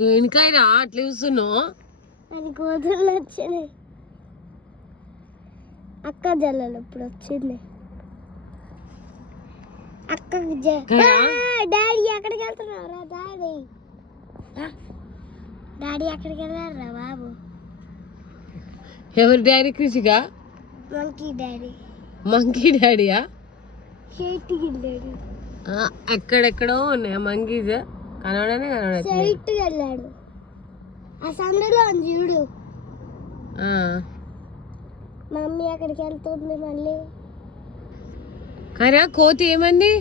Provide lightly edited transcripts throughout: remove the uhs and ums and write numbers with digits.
దేనికైనా అట్లా చూస్తున్నావు? అది కోతులు వచ్చినాయి. అక్క జల్లలు ఇప్పుడు వచ్చింది. అక్కకి డాడీ ఎక్కడికి వెళ్తున్నారా? డాడీ ఎక్కడికి వెళ్ళారా బాబు? ఎవరి డాడీ? కృషిగా మంకీ డాడీయా? డాడీ ఎక్కడెక్కడో ఉన్నాయా మంకీస్? కనవడనే కనవడట్లేదు. వెళ్ళాడు ఆ సందులో చూడు. మమ్మీ అక్కడికి వెళ్తుంది మళ్ళీ. కరా కోతి ఏమంది?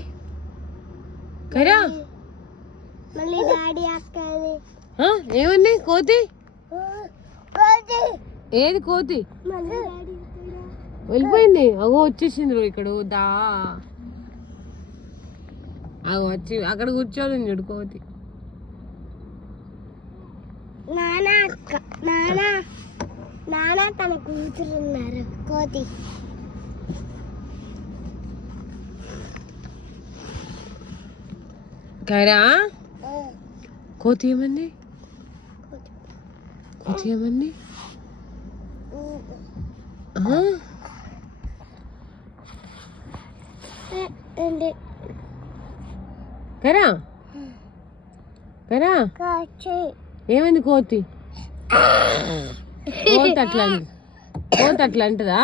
కరా మళ్ళీ డాడీ అక్క ఏమంది? కోతి ఏది? కోతి వెళ్ళిపోయింది. అగో వచ్చేసింది ఇక్కడ. దా అగో వచ్చి అక్కడ కూర్చోని చూడు కోతి. నానా తన కూతురున్నారు కోతి. కరా కోతి ఏమంది? కోతి ఏమంది? కరా కరా ఏమైంది? కోతి కోతి అట్లా అంటదా?